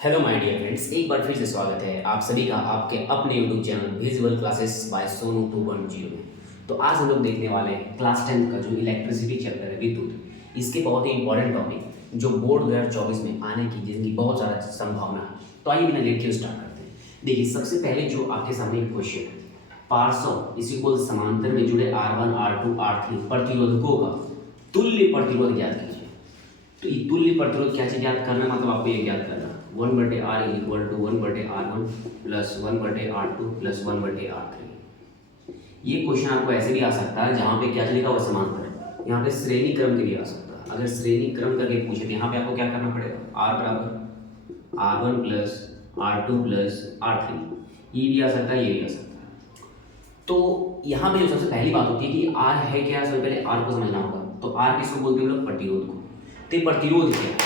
Hello my dear friends, एक बार फिर से स्वागत है आप सभी का आपके अपने YouTube channel visual classes bye Sonu 2.0 में। तो आज हम लोग देखने वाले हैं क्लास 10 का जो इलेक्ट्रिसिटी चैप्टर है विद्युत, इसके बहुत ही इंपॉर्टेंट टॉपिक जो बोर्ड 2024 में आने की जिनकी बहुत ज़्यादा संभावना है। तो आइए बिना लेट के स्टार्ट करते हैं। देखिए, सबसे पहले जो आपके सामने एक क्वेश्चन है, पार्श्व इस इक्वल समांतर में जुड़े R1 R2 R3 प्रतिरोधकों का तुल्य प्रतिरोध ज्ञात कीजिए। तो ये तुल्य प्रतिरोध क्या चीज ज्ञात करना है, मतलब आपको ये ज्ञात करना 1/R equal to 1/R1 plus 1/R2 plus 1/R3। ये क्वेश्चन आपको ऐसे भी आ सकता है जहाँ पे क्या लिखा हुआ समांतर, यहाँ पे श्रेणी क्रम के लिए आ सकता है। अगर श्रेणी क्रम करके पूछे तो यहाँ पे आपको क्या करना पड़ेगा, R बराबर R1 plus R2 plus R3। ये भी आ सकता है, ये भी आ सकता है। तो यहाँ पे जो सबसे पहली बात होती है कि R है क्या, सबसे पहले R को समझना होगा। तो R किसको बोलते हैं हम लोग, प्रतिरोध को। तो प्रतिरोध क्या है,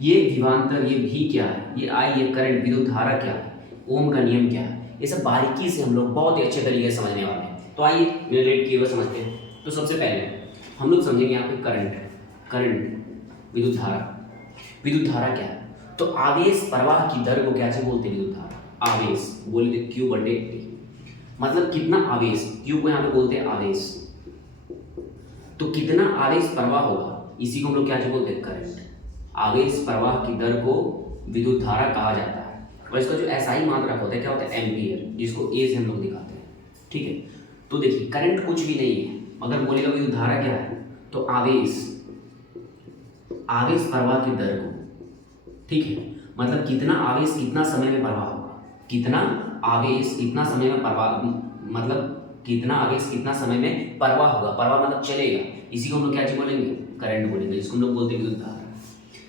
ये विभवांतर, ये भी क्या है, ये आई, ये करंट, विद्युत धारा क्या है, ओम का नियम क्या है, ये सब बारीकी से हम लोग बहुत ही अच्छे तरीके से समझने वाले हैं। तो आइए रिलेट किए हुए समझते हैं। तो सबसे पहले हम लोग समझेंगे यहाँ पे करंट, विद्युत धारा। विद्युत धारा क्या है, तो आवेश प्रवाह की दर को क्या बोलते हैं, विद्युत धारा। आवेश बोले तो Q/T, मतलब कितना आवेश, Q को यहाँ पे बोलते हैं आवेश। तो कितना आवेश प्रवाह होगा, इसी को हम लोग क्या बोलते हैं, करंट। आवेश प्रवाह की दर को विद्युत धारा कहा जाता है। और इसका जो एसआई मात्रक होता है क्या होता है, एम्पियर, जिसको ए से हम लोग दिखाते हैं। ठीक है, तो देखिए करंट कुछ भी नहीं है, मगर बोलेगा विद्युत धारा क्या है, तो आवेश प्रवाह की दर को। ठीक है, मतलब कितना आवेश कितना समय में प्रवाह होगा, कितना आवेश कितना समय में प्रवाह, मतलब कितना आवेश कितना समय में प्रवाह होगा, प्रवाह मतलब चलेगा, इसी को हम लोग क्या बोलेंगे, करंट बोलेंगे, जिसको हम लोग बोलते हैं विद्युत धारा।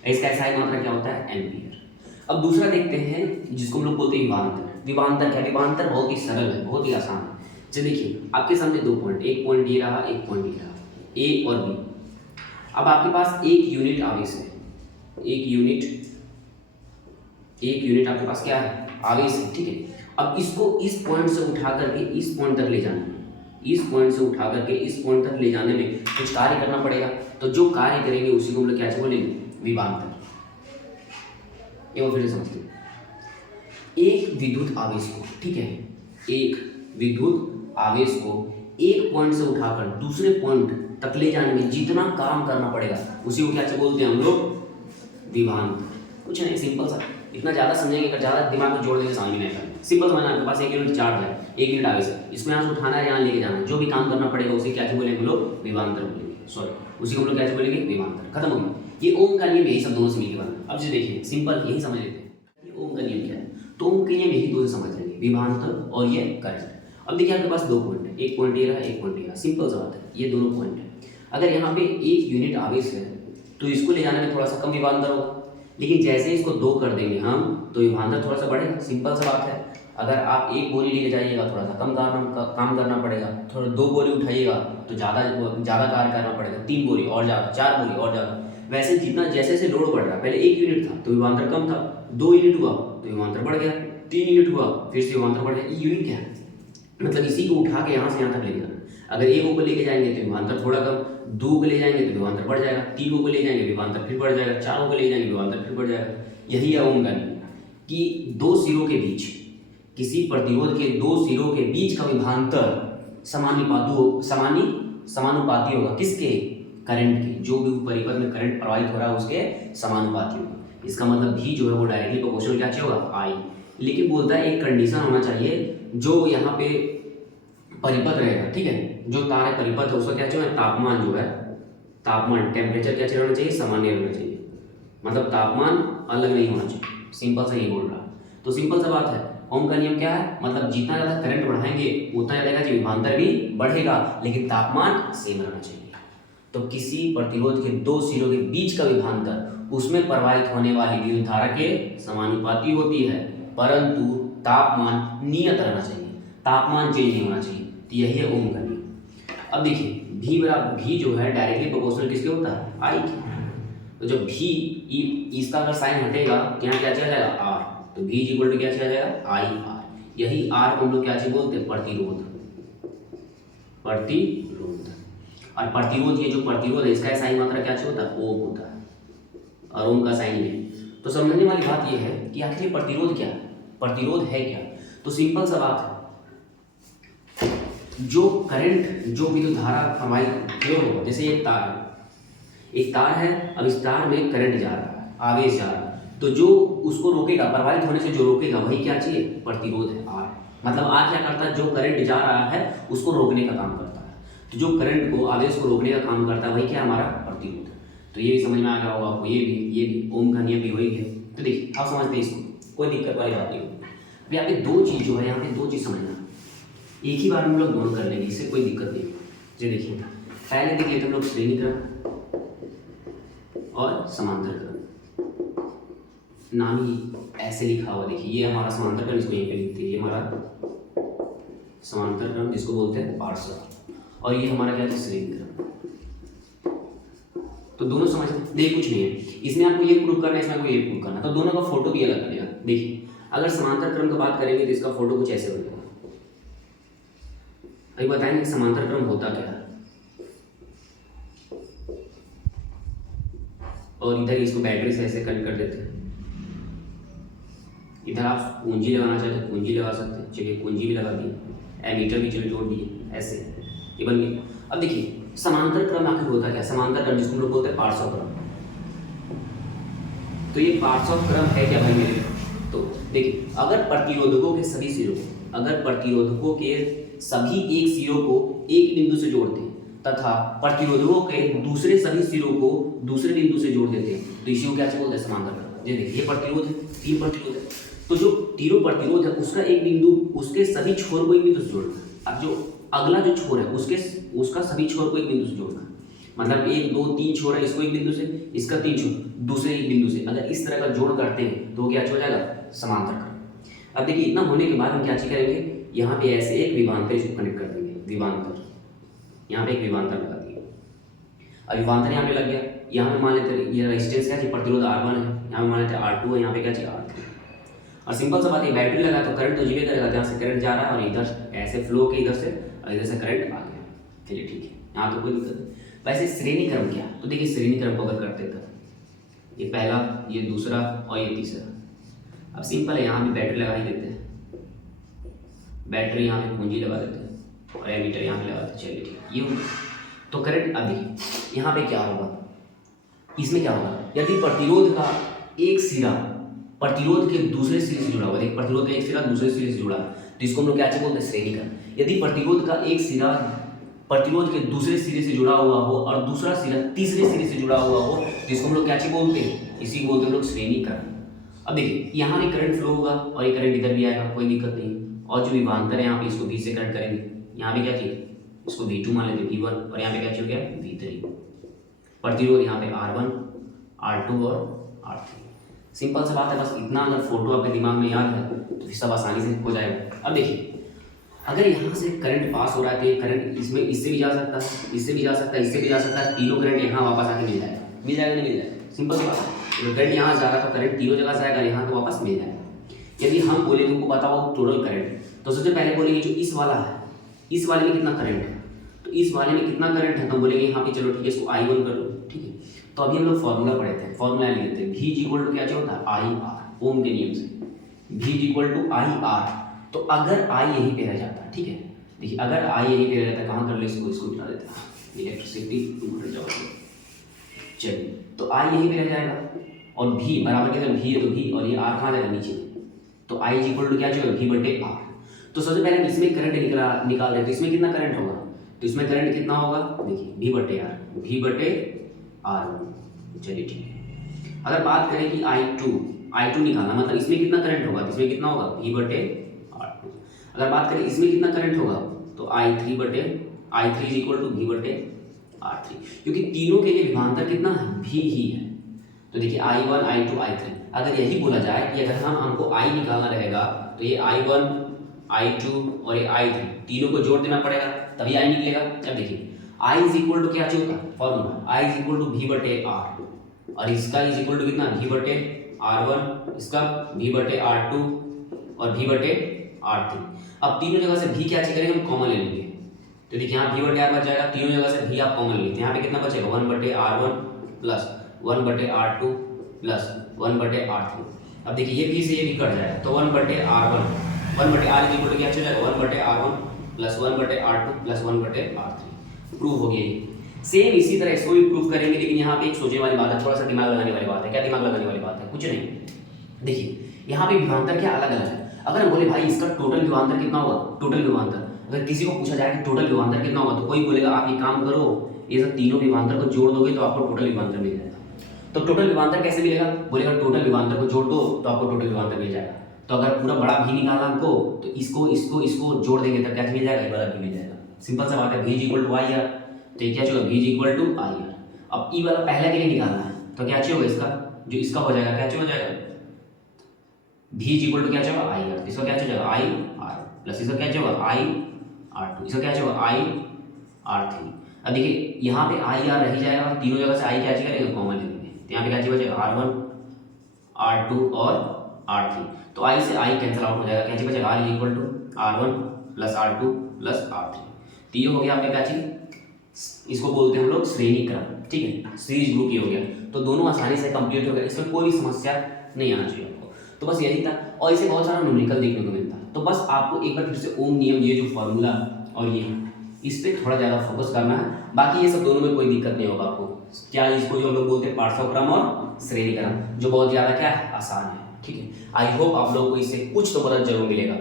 इसका एसआई मात्रा क्या होता है, एम्पियर। अब दूसरा देखते हैं जिसको हम लोग बोलते हैं विभवांतर। विभवांतर क्या, विभवांतर बहुत ही सरल है, बहुत ही आसान है। चलिए देखिए, आपके सामने दो पॉइंट, एक पॉइंट ये रहा, एक पॉइंट ये रहा, ए और बी। अब आपके पास एक यूनिट आवेश है, एक यूनिट आपके पास क्या है, आवेश है। ठीक है, अब इसको इस पॉइंट से उठा करके इस पॉइंट तक ले जाना है, इस पॉइंट से उठा करके इस पॉइंट तक ले जाने में कुछ कार्य करना पड़ेगा। तो जो कार्य करेंगे उसी को हम लोग क्या बोलेंगे, विभवांतर। फिर से समझते हैं, एक विद्युत आवेश को, ठीक है, एक विद्युत आवेश को एक पॉइंट से उठाकर दूसरे पॉइंट तक ले जाने में जितना काम करना पड़ेगा उसी को क्या बोलते हैं हम लोग, विभवांतर। कुछ नहीं, सिंपल सा, इतना ज़्यादा समझेंगे, अगर ज़्यादा दिमाग में जोड़ देंगे समझ में नहीं आता। सिंपल समझना, आपके पास एक यूनिट चार्ज है, एक यूनिट आवेश है, इसको यहाँ से उठाना है, यहाँ लेके जाना है, जो भी काम करना पड़ेगा उसे क्या बोलेंगे हम लोग, विभवांतर बोलेंगे। सॉरी, उसी को हम लोग क्या बोलेंगे, विभवांतर। खत्म हो गया। ये ओम का नियम यही सब दोनों से मिलकर बना। अब जो देखिए सिंपल यही समझ लेते हैं कि ओम का नियम क्या है। तो ओम के नियम यही दो से समझ लेंगे, विभवांतर और ये करंट। अब देखिए आपके पास दो पॉइंट है, एक पॉइंट ये रहा, एक पॉइंट ये रहा, सिंपल सा बात है, ये दोनों पॉइंट है। अगर यहाँ पे एक यूनिट आवेश है तो इसको ले जाने में थोड़ा सा कम विभवांतर होगा, लेकिन जैसे इसको दो कर देंगे हम तो विभवांतर थोड़ा सा बढ़ेगा। सिंपल सा बात है, अगर आप एक बोरी लेके जाइएगा थोड़ा सा कम काम करना पड़ेगा, थोड़ा दो बोरी उठाइएगा तो ज़्यादा कार्य करना पड़ेगा, तीन बोरी और ज़्यादा, चार बोरी और ज़्यादा। वैसे जितना जैसे जैसे लोड बढ़ रहा है, पहले एक यूनिट था तो विभवांतर कम था, दो यूनिट हुआ तो विभवांतर बढ़ गया, तीन यूनिट हुआ फिर से विभवांतर बढ़ गया। ये यूनिट क्या है, मतलब इसी को उठा के यहाँ से यहाँ तक ले जाना। अगर एक को लेके जाएंगे तो विभवांतर थोड़ा कम, दो को ले जाएंगे तो विभवांतर बढ़ जाएगा, तीन को ले जाएंगे विभवांतर फिर बढ़ जाएगा, चारों को ले जाएंगे विभवांतर फिर बढ़ जाएगा। यही है ओम का नियम कि दो सिरों के बीच, किसी प्रतिरोध के दो सिरों के बीच का विभवांतर समानुपाती होगा, किसके, करंट के, जो भी परिपथ में करंट प्रवाहित हो रहा है उसके समानुपाती होगा। इसका मतलब भी जो है वो डायरेक्टली प्रोपोर्शनल क्या होगा, आई। लेकिन बोलता है एक कंडीशन होना चाहिए, जो यहाँ पे परिपथ रहेगा, ठीक है, जो तार है परिपथ है उसका क्या चाहिए, तापमान जो है, तापमान टेम्परेचर क्या रहना चाहिए, सामान्य रहना चाहिए, मतलब तापमान अलग नहीं होना चाहिए। सिंपल सा ये बोल रहा है। तो सिंपल सा बात है, ओम का नियम क्या है, मतलब जितना ज़्यादा करंट बढ़ाएंगे उतना ज़्यादा विभवांतर भी बढ़ेगा, लेकिन तापमान सेम रहना चाहिए। तो किसी प्रतिरोध के दो सिरों के बीच का विभवांतर उसमें प्रवाहित होने वाली विद्युत धारा के समानुपाती होती है, परंतु तापमान नियत रहना चाहिए, तापमान चेंज नहीं होना चाहिए। तो यही है ओम का नियम। अब देखिए भी जो है डायरेक्टली प्रोपोर्शनल किसके होता है, आई के। तो जब भी इसका अगर साइन हटेगा तो यहाँ क्या चला जाएगा, आर। तो भी इक्वल टू क्या चला जाएगा, आई आर। यही आर को हम लोग क्या बोलते हैं, प्रतिरोध। और प्रतिरोध, ये जो प्रतिरोध है इसका साइन मात्रा क्या होता है, ओम होता है, और ओम का साइन ये। तो तो समझने वाली बात यह है कि आखिर ये प्रतिरोध क्या है, प्रतिरोध है क्या। तो सिंपल सा बात है, जो करंट, जो विद्युत धारा प्रवाहित फ्लो होगा, जैसे एक तार है, एक तार है, अब इस तार में करंट जा रहा है, आवेश जा रहा है, तो जो उसको रोकेगा, प्रवाहित होने से जो रोकेगा वही क्या चाहिए, प्रतिरोध है, आर। मतलब आर क्या करता है, जो करंट जा रहा है उसको रोकने का काम करता है, तो जो करंट को, आवेश को रोकने का काम करता है वही क्या, हमारा प्रतिरोध है। तो ये भी समझ में आ गया होगा आपको, ये भी ओम का नियम भी वही है। तो देखिए आप समझते हैं इसको, कोई दिक्कत वाली बात नहीं होगी। अब यहाँ पे दो चीज़ जो है, यहाँ पे दो चीज़ समझना, एक ही बार में हम लोग दोनों कर लेंगे, इससे कोई दिक्कत नहीं होगी। ये देखिए पहले देख लेते हम लोग श्रेणी क्रम और समांतर क्रम, नाम ही ऐसे लिखा हुआ, देखिए ये हमारा समांतर क्रम, इसको यहीं पे लिखते हैं, ये हमारा समांतर क्रम जिसको बोलते हैं पार्श्व, और ये हमारा क्या है, श्रेणी क्रम। तो दोनों समझते, देखिए कुछ नहीं है इसमें, आपको ये प्रूव करना है, इसमें आपको ये प्रूव करना है, तो दोनों का फोटो भी अलग बनेगा। देखिए अगर समांतर क्रम की बात करेंगे तो इसका फोटो कुछ ऐसे बनेगा। अभी बताएंगे कि समांतर क्रम होता क्या है, और इधर इसको बैटरी से ऐसे कनेक्ट कर देते हैं। इधर आप पूंजी लगाना चाहते हैं पूंजी लगा सकते हैं, चलिए पूंजी भी लगा दी, एमीटर भी चलिए जोड़ दिए, ऐसे ये बन गया। अब देखिए समांतर क्रम आखिर होता क्या, समांतर क्रम जिसको हम लोग बोलते हैं पार्श्व क्रम। तो ये पार्श्व क्रम है क्या भाई मेरे, तो देखिए अगर प्रतिरोधकों के सभी सिरों को, अगर प्रतिरोधकों के सभी एक सिरों को एक बिंदु से जोड़ते हैं तथा प्रतिरोधकों के दूसरे सभी सिरों को दूसरे बिंदु से जोड़ देते हैं, तो इसी को क्या बोलते हैं, समांतर क्रम। ये देखिए ये प्रतिरोध है, तीन प्रतिरोध है, तो जो तीनों प्रतिरोध है उसका एक बिंदु, उसके सभी छोर को एक बिंदु से जोड़ना है। अब जो अगला जो छोर है उसका सभी छोर को एक बिंदु से जोड़ना है, मतलब एक दो तीन छोर है, इसको एक बिंदु से, इसका तीन छोर दूसरे एक बिंदु से, अगर इस तरह का जोड़ करते हैं तो क्या हो जाएगा, समांतर क्रम। अब देखिए इतना होने के बाद हम क्या चीज करेंगे, यहाँ पे ऐसे एक विभवांतर इसको कनेक्ट कर देंगे, विभवांतर, यहाँ पे एक विभवांतर लगा दिया। अब विभवांतर यहाँ पे लग गया, यहाँ पे मान लेते हैं ये रेजिस्टेंस क्या है, प्रतिरोध R1 है, यहाँ पे मान लेते हैं R2 है, यहाँ पे क्या चाहिए R3। और सिंपल सा बात है, बैटरी लगा तो करंट तो जीवे करेगा, जहाँ से करंट जा रहा है और इधर ऐसे फ्लो के इधर से और इधर से करंट आ गया, चलिए ठीक है, यहाँ तो कोई दिक्कत नहीं। वैसे श्रेणी क्रम क्या, तो देखिए श्रेणी क्रम को अगर करते हैं, ये पहला, ये दूसरा और ये तीसरा। अब सिंपल है, यहाँ भी बैटरी लगा ही देते हैं, बैटरी यहाँ पे पूंजी लगा देते हैं और एमीटर यहाँ पे लगा देते हैं, चलिए ठीक है, ये होगा। तो करंट अब देखिए यहाँ पे क्या होगा, इसमें क्या होगा, यदि प्रतिरोध का एक सिरा प्रतिरोध के दूसरे सिरे से जुड़ा हुआ, देखिए प्रतिरोध का एक सिरा दूसरे सिरे से जुड़ा, तो इसको हम लोग क्या बोलते हैं, श्रेणी क्रम। यदि प्रतिरोध का एक सिरा प्रतिरोध के दूसरे सिरे से जुड़ा हुआ हो और दूसरा सिरा तीसरे सिरे से जुड़ा हुआ हो, तो इसको हम लोग क्या बोलते हैं, इसी को बोलते हैं लोग श्रेणी क्रम। अब देखिए यहाँ भी करंट फ्लो होगा और ये करंट इधर भी आएगा, कोई दिक्कत नहीं, और जो विभवांतर है यहाँ पे इसको V से कनेक्ट करेंगे, यहाँ भी क्या चाहिए, इसको V2 मान लेते V1, और यहाँ पे क्या चाहिए V3। प्रतिरोध यहाँ पे R1, R2 और R3। सिंपल सा बात है, बस इतना अगर फोटो आपके दिमाग में याद है तो सब आसानी से हो जाएगा। अब देखिए अगर यहाँ से करंट पास हो रहा है, तो करंट इसमें इससे भी जा सकता है, इससे भी जा सकता है, इससे भी जा सकता है, तीनों करंट यहाँ वापस आके मिल जाएगा, मिल जाएगा नहीं मिल जाएगा, सिंपल सी बात है। तो करंट यहाँ जा रहा है तो करंट तीनों जगह से आएगा, यहाँ तो वापस मिल जाएगा। यदि हम बोले तुमको बताओ टोटल करंट, तो सबसे पहले बोलेंगे जो इस वाला है, इस वाले में कितना करंट है, तो इस वाले में कितना करंट है, तो बोलेंगे यहाँ पे चलो ठीक है इसको I1 कर लो, ठीक है। तो अभी हम लोग फॉर्मूला पढ़े थे, फॉर्मूला लिख लेते हैं, V इक्वल टू क्या होता है IR, ओम के नियम से V इक्वल टू IR। तो अगर I यहीं पे रह जाता है, ठीक है, देखिए अगर I यहीं पे रह जाता है, कहाँ कर लो इसको बिठा देते हैं, इलेक्ट्रिसिटी 200 जॉल, चलिए तो I यहीं पे रह जाएगा, और V बराबर किधर V है तो V, और ये R कहाँ जाएगा नीचे, तो I इक्वल टू क्या जो V बटे R। तो सबसे पहले इसमें करंट निकाल रहे, तो इसमें कितना करंट होगा, तो इसमें करंट कितना होगा, देखिए V बटे R, V बटे R1, चलिए ठीक है। अगर बात करें कि I2 निकालना, मतलब इसमें कितना करंट होगा, इसमें कितना होगा V बटे R2। अगर बात करें इसमें कितना करंट होगा, तो I3 is equal to V बटे R3, क्योंकि तीनों के लिए विभवांतर कितना है, V ही है। तो देखिए I1 I2 I3, अगर यही बोला जाए कि अगर हमको I निकालना रहेगा तो ये I1 I2 और ये I3 तीनों को जोड़ देना पड़ेगा तभी I निकलेगा। अब देखिए I इज इक्वल टू क्या चाहिए होता है formula, I is equal to V बटे R, और इसका इज इक्वल टू कितना V बटे R1, इसका V बटे R2 और V बटे R3। अब तीनों जगह से V क्या चेक करेंगे, हम कॉमन ले लेंगे, तो देखिए यहाँ V बटे R बच जाएगा, तीनों जगह से V आप कॉमन लेते हैं, यहाँ पे कितना बचेगा 1 बटे R1 प्लस 1 बटे R2 प्लस 1/R3। अब देखिए ये भी से ये भी कट जाएगा तो 1/R1, 1/R इक्वल टू क्या हो जाएगा 1/R1 plus 1/R2 plus 1/R3। Prove हो गया ये। सेम इसी तरह इसको भी प्रूव करेंगे, लेकिन यहाँ पे एक सोचने वाली बात है, थोड़ा सा दिमाग लगाने वाली बात है। क्या दिमाग लगाने वाली बात है? कुछ नहीं। देखिए यहाँ पे विभवांतर क्या अलग अलग है। अगर हम बोले भाई इसका टोटल विभवांतर कितना होगा, टोटल विभवांतर अगर किसी को पूछा जाए कि टोटल विभवांतर कितना होगा, तो कोई बोलेगा आप ये काम करो, ये सब तीनों विभवांतर को जोड़ दोगे तो आपको टोटल विभवांतर मिल जाएगा। तो टोटल विभवांतर कैसे मिलेगा? बोलेगा टोटल विभवांतर को जोड़ दो तो आपको टोटल विभवांतर मिल जाएगा। तो अगर पूरा बड़ा भी निकालना हमको तो इसको इसको इसको जोड़ देंगे तब क्या मिल जाएगा, ये वाला भी मिल जाएगा। सिंपल सा बात है, v equal to I R, तो ये क्या चाहिए v equal to I R. अब ई वाला पहले के लिए निकालना है तो क्या चाहिए होगा इसका, जो इसका हो जाएगा क्या चाहिए हो जाएगा v इक्वल टू क्या चाहिए आई आर, इसका क्या चाहिए आई आर प्लस इसका क्या चाहिए होगा आई आर टू, इसका क्या चाहिए होगा आई आर थ्री। अब देखिए यहाँ पे आई आर रह जाएगा, हम तीनों जगह से आई क्या चाहिए कॉमन लेंगे, तो यहाँ पे क्या चाहिए आर वन आर टू और आर थ्री। तो आई से आई कैंसिल आउट हो जाएगा, क्या चाहिए बचेगा R equal to R one plus R two plus R three. तो ये हो गया आपका क्या चाहिए, इसको बोलते हैं हम लोग श्रेणी क्रम, ठीक है, सीरीज ग्रुप ये हो गया। तो दोनों आसानी से कंप्लीट हो गया, इसमें कोई भी समस्या नहीं आना चाहिए आपको। तो बस यही था, और इसे बहुत सारा न्यूमेरिकल देखने को मिलता है। तो बस आपको एक बार फिर से ओम नियम, ये जो फॉर्मूला और ये इस पर थोड़ा ज़्यादा फोकस करना है। बाकी ये सब दोनों में कोई दिक्कत नहीं होगा आपको। क्या इसको जो हम लोग बोलते हैं पार्श्वक्रम और श्रेणी क्रम, जो बहुत ज़्यादा क्या है आसान है, ठीक है। आई होप आप लोगों को इससे कुछ तो मदद जरूर मिलेगा।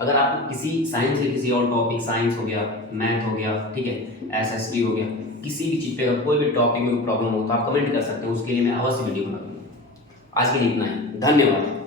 अगर आपको किसी साइंस से किसी और टॉपिक, साइंस हो गया, मैथ हो गया, ठीक है, एसएसटी हो गया, किसी भी चीज़ पे अगर कोई भी टॉपिक में प्रॉब्लम हो तो आप कमेंट कर सकते हैं, उसके लिए मैं अवश्य वीडियो बना दूँगा। आज के लिए इतना ही, धन्यवाद।